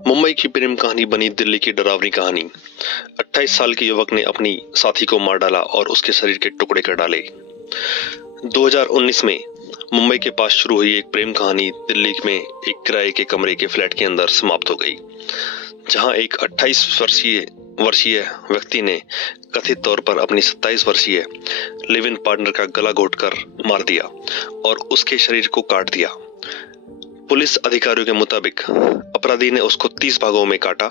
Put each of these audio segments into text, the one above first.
मुंबई की प्रेम कहानी बनी दिल्ली की डरावनी कहानी। 28 साल के युवक ने अपनी साथी को मार डाला और उसके शरीर के टुकड़े कर डाले। 2019 में मुंबई के पास शुरू हुई एक प्रेम कहानी दिल्ली में एक किराए के कमरे के फ्लैट के अंदर समाप्त हो गई, जहां एक 28 वर्षीय व्यक्ति ने कथित तौर पर अपनी 27 वर्षीय लिव इन पार्टनर का गला घोटकर मार दिया और उसके शरीर को काट दिया। पुलिस अधिकारियों के मुताबिक अपराधी ने उसको 30 भागों में काटा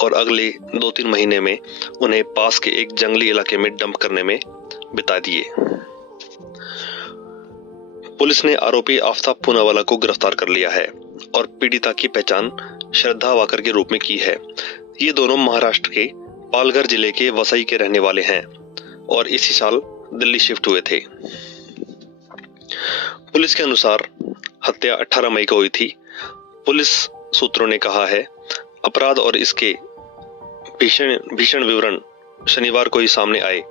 और अगले 2-3 महीने में उन्हें पास के एक जंगली इलाके में डंप करने में बिता दिए। पुलिस ने आरोपी आफ्ताब पूनावाला को गिरफ्तार कर लिया है और पीड़िता की पहचान श्रद्धा वाकर के रूप में की है। ये दोनों महाराष्ट्र के पालघर जिले के वसई के रहने वाले हैं और इसी साल दिल्ली शिफ्ट हुए थे। पुलिस के अनुसार हत्या 18 मई को हुई थी। पुलिस सूत्रों ने कहा है अपराध और इसके भीषण विवरण शनिवार को ही सामने आए,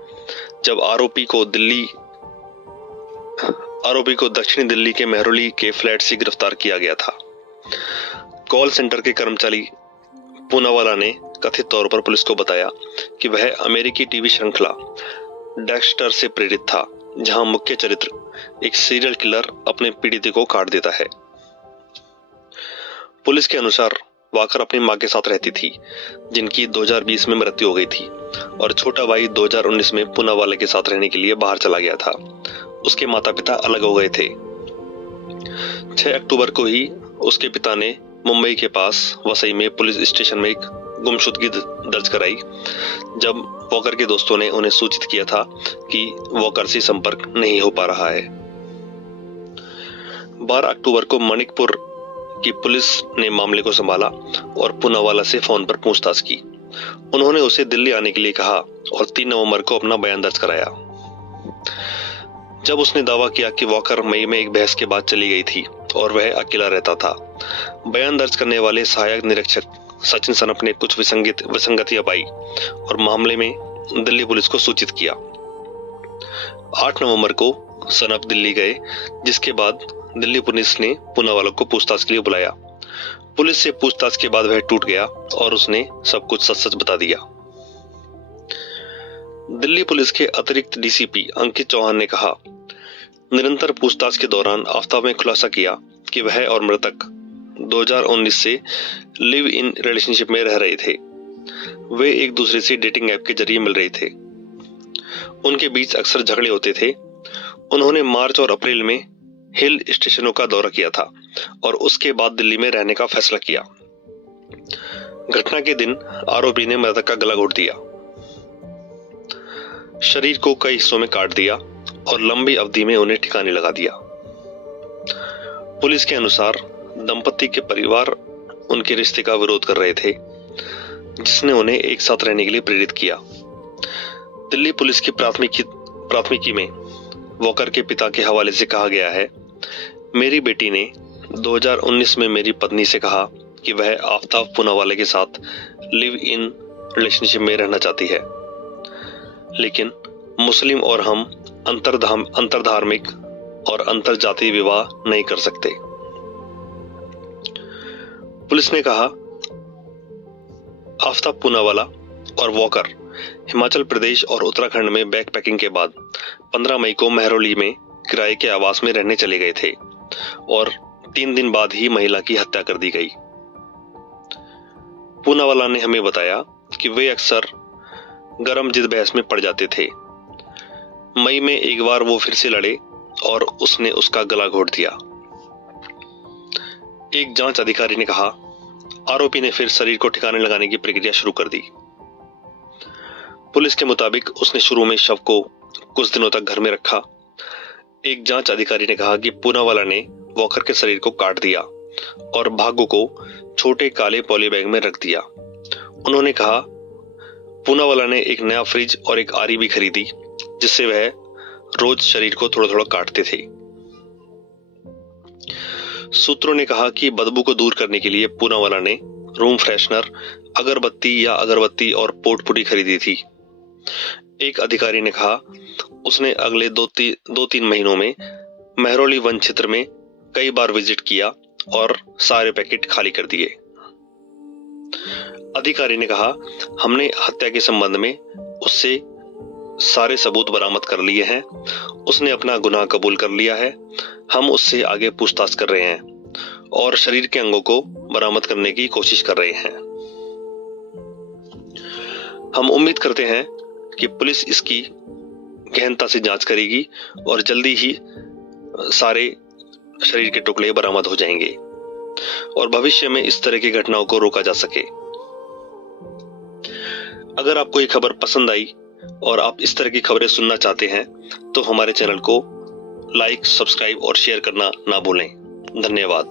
जब आरोपी को दक्षिणी दिल्ली के मेहरौली के फ्लैट से गिरफ्तार किया गया था। कॉल सेंटर के कर्मचारी पूनावाला ने कथित तौर पर पुलिस को बताया कि वह अमेरिकी टीवी श्रृंखला डेक्स्टर से प्रेरित था, जहां मुख्य चरित्र एक सीरियल किलर अपने पीड़ित को काट देता है। पुलिस के अनुसार वाकर अपनी मां के साथ रहती थी, जिनकी 2020 में मृत्यु हो गई थी, और छोटा भाई 2019 में पूनावाला के साथ रहने के लिए बाहर चला गया था। उसके माता पिता अलग हो गए थे। 6 अक्टूबर को ही उसके पिता ने मुंबई के पास वसई में पुलिस स्टेशन में एक गुमशुदगी दर्ज कराई, जब वॉकर के दोस्तों ने उन्हें सूचित किया था कि वॉकर से संपर्क नहीं हो पा रहा है। 12 अक्टूबर को मणिकपुर की पुलिस ने मामले को संभाला और पूनावाला से फोन पर पूछताछ की। उन्होंने उसे दिल्ली आने के लिए कहा और 3 नवंबर को अपना बयान दर्ज कराया। जब उसने दावा किया कि वॉकर मई में एक बहस के बाद चली गई थी और वह अकेला रहता था। बयान दर्ज करने वाले सहायक निरीक्षक सचिन सनप ने कुछ विसंगतियां पाई और मामले में दिल्ली पुलिस को सूचित किया। 8 नवंबर को सनप दिल्ली गए, जिसके बाद दिल्ली पुलिस ने पूनावाला को पूछताछ के लिए बुलाया। पुलिस से पूछताछ के बाद वह टूट गया और उसने सब कुछ सच सच बता दिया। दिल्ली पुलिस के अतिरिक्त डीसीपी अंकित चौहान ने कहा, निरंतर पूछताछ के दौरान आफ्ताब ने खुलासा किया कि वह और मृतक 2019 से लिव इन रिलेशनशिप में रह रहे थे। वे एक दूसरे से डेटिंग ऐप के जरिए मिल रहे थे। उनके बीच अक्सर झगड़े होते थे। उन्होंने मार्च और अप्रैल में हिल स्टेशनों का दौरा किया था और उसके बाद दिल्ली में रहने का फैसला किया। घटना के दिन आरोपी ने मृतक का गला घोट दिया, शरीर को कई हिस्सों में काट दिया और लंबी अवधि में उन्हें ठिकाने लगा दिया। पुलिस के अनुसार दंपति के परिवार उनके रिश्ते का विरोध कर रहे थे, जिसने उन्हें एक साथ रहने के लिए प्रेरित किया। दिल्ली पुलिस की प्राथमिकी में वॉकर के पिता के हवाले से कहा गया है, मेरी बेटी ने 2019 में मेरी पत्नी से कहा कि वह आफ्ताब पूनावाला के साथ लिव इन रिलेशनशिप में रहना चाहती है, लेकिन मुस्लिम और हम अंतरधार्मिक और अंतरजातीय विवाह नहीं कर सकते। पुलिस ने कहा, आफ्ताब पूनावाला और वॉकर हिमाचल प्रदेश और उत्तराखंड में बैकपैकिंग के बाद 15 मई को मेहरौली में किराए के आवास में रहने चले गए थे और 3 दिन बाद ही महिला की हत्या कर दी गई। पूनावाला ने हमें बताया कि वे अक्सर गरम जिद बहस में पड़ जाते थे। मई में एक बार वो फिर से लड़े और उसने उसका गला घोट दिया। एक जांच अधिकारी ने कहा, आरोपी ने फिर शरीर को ठिकाने लगाने की प्रक्रिया शुरू कर दी। पुलिस के मुताबिक उसने शुरू में शव को कुछ दिनों तक घर में रखा। एक जांच अधिकारी ने कहा कि पूनावाला ने वॉकर के शरीर को काट दिया और भागों को छोटे काले पॉली बैग में रख दिया। उन्होंने कहा, पूनावाला ने एक नया फ्रिज और एक आरी भी खरीदी, जिससे वह रोज शरीर को थोड़ा थोड़ा काटते थे। सूत्रों ने कहा कि बदबू को दूर करने के लिए पूनावाला ने रूम फ्रेशनर, अगरबत्ती और पोटपुरी खरीदी थी। एक अधिकारी ने कहा, उसने अगले 2-3 महीनों में मेहरौली वन क्षेत्र में कई बार विजिट किया और सारे पैकेट खाली कर दिए। अधिकारी ने कहा, हमने हत्या के संबंध में उससे सारे सबूत बरामद कर लिए हैं। उसने अपना गुनाह कबूल कर लिया है। हम उससे आगे पूछताछ कर रहे हैं और शरीर के अंगों को बरामद करने की कोशिश कर रहे हैं। हम उम्मीद करते हैं कि पुलिस इसकी गहनता से जांच करेगी और जल्दी ही सारे शरीर के टुकड़े बरामद हो जाएंगे और भविष्य में इस तरह की घटनाओं को रोका जा सके। अगर आपको ये खबर पसंद आई और आप इस तरह की खबरें सुनना चाहते हैं तो हमारे चैनल को लाइक, सब्सक्राइब और शेयर करना ना भूलें। धन्यवाद।